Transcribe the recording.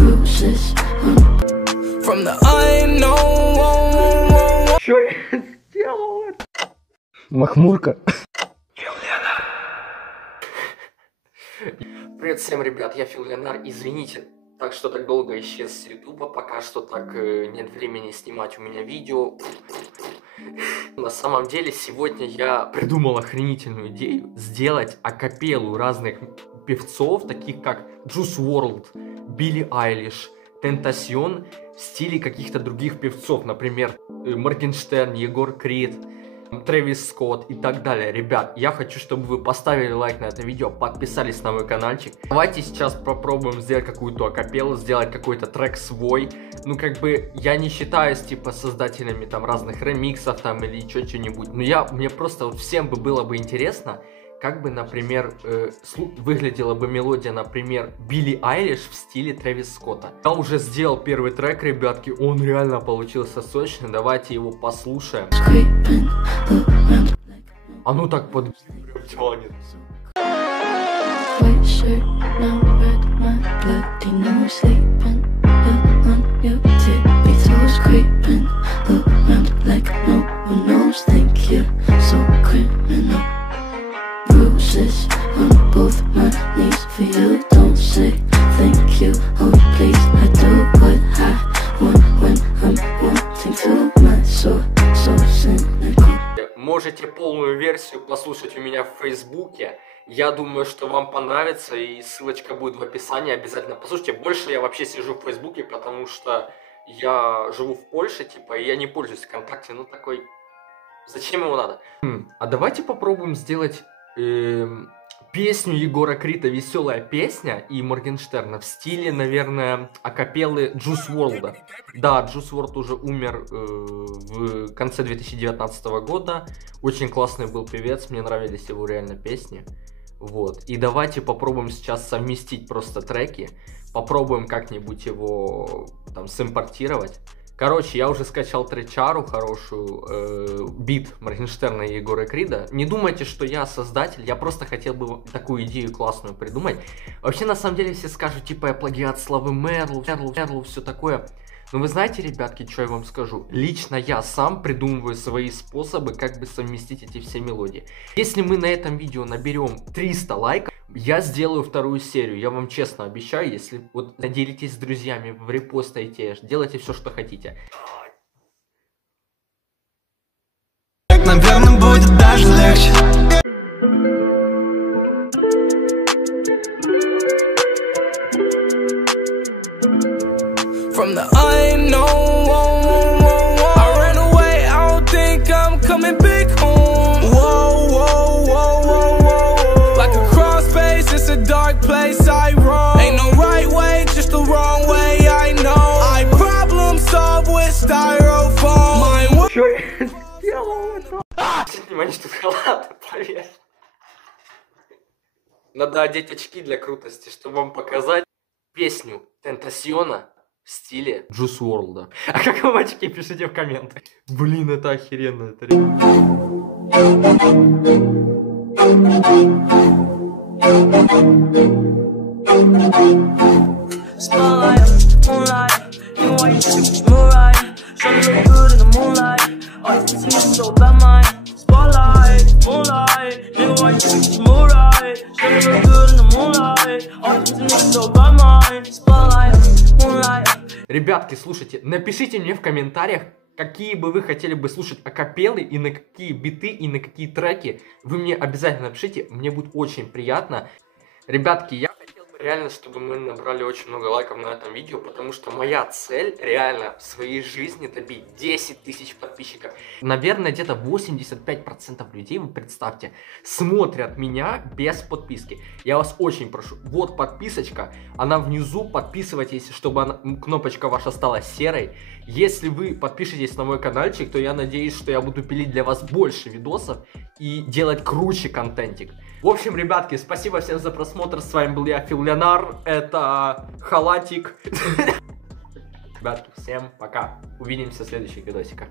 bruises. From the unknown. Что я сделал? Махмурка. Привет всем, ребят, я Фил Ленар. Извините, так что так долго исчез с ютуба, пока что так нет времени снимать у меня видео. На самом деле, сегодня я придумал охренительную идею сделать акапеллу разных певцов, таких как Juice WRLD, Билли Айлиш, Тентасьон, в стиле каких-то других певцов, например, Моргенштерн, Егор Крид, Трэвис Скотт и так далее. Ребят, я хочу, чтобы вы поставили лайк на это видео, подписались на мой каналчик. Давайте сейчас попробуем сделать какую-то акапеллу, сделать какой-то трек свой. Ну, как бы, я не считаюсь, типа, создателями там разных ремиксов там или еще что-нибудь. Но мне просто вот всем было бы интересно, как бы, например, выглядела бы мелодия, например, Билли Айлиш в стиле Трэвис Скотта. Я уже сделал первый трек, ребятки, он реально получился сочный, давайте его послушаем. А ну так под... прям тянет. On both my knees for you, don't say thank you, oh please. I do what I want when I'm wanting to, my soul, so cynical. Можете полную версию послушать у меня в Фейсбуке. Я думаю, что вам понравится, и ссылочка будет в описании, обязательно послушайте. Больше я вообще сижу в Фейсбуке, потому что я живу в Польше, типа, и я не пользуюсь ВКонтакте, ну такой... Зачем его надо? А давайте попробуем сделать... песню Егора Крида «Веселая песня» и Моргенштерна в стиле, наверное, акапеллы Juice WRLD. Да, Juice WRLD уже умер в конце 2019 года. Очень классный был певец, мне нравились его реально песни. Вот. И давайте попробуем сейчас совместить просто треки. Попробуем как-нибудь его там симпортировать. Короче, я уже скачал тречару хорошую, бит Моргенштерна и Егора Крида. Не думайте, что я создатель, я просто хотел бы такую идею классную придумать. Вообще, на самом деле, все скажут, типа, я плагиат Славы Мэрлоу, все такое. Но вы знаете, ребятки, что я вам скажу? Лично я сам придумываю свои способы, как бы совместить эти все мелодии. Если мы на этом видео наберем 300 лайков, я сделаю вторую серию, я вам честно обещаю, если вот делитесь с друзьями, в репостайте, делайте все, что хотите. Наверное, будет даже легче. From the unknown, I ran away, I don't think I'm coming back home. Whoa, whoa, whoa, whoa, whoa. Like a cross space, it's a dark place I roam. Ain't no right way, just the wrong way, I know. I problem solve with styrofoam. Что я сделал? Обратите внимание, что халат, поверь. Надо одеть очки для крутости, чтобы вам показать песню Тентасьона в стиле Juice WRLD. А как вам очки, пишите в комментах. Блин, это охеренно, это реально. Ребятки, слушайте, напишите мне в комментариях, какие бы вы хотели бы слушать акапеллы и на какие биты и на какие треки. Вы мне обязательно напишите, мне будет очень приятно. Ребятки, я хотел бы реально, чтобы мы набрали очень много лайков на этом видео, потому что моя цель реально в своей жизни добить 10 тысяч подписчиков. Наверное, где-то 85% людей, вы представьте, смотрят меня без подписки. Я вас очень прошу, вот подписочка, она внизу, подписывайтесь, чтобы кнопочка ваша стала серой. Если вы подпишетесь на мой каналчик, то я надеюсь, что я буду пилить для вас больше видосов и делать круче контентик. В общем, ребятки, спасибо всем за просмотр. С вами был я, Фил Ленар. Это халатик. Ребятки, всем пока. Увидимся в следующих видосиках.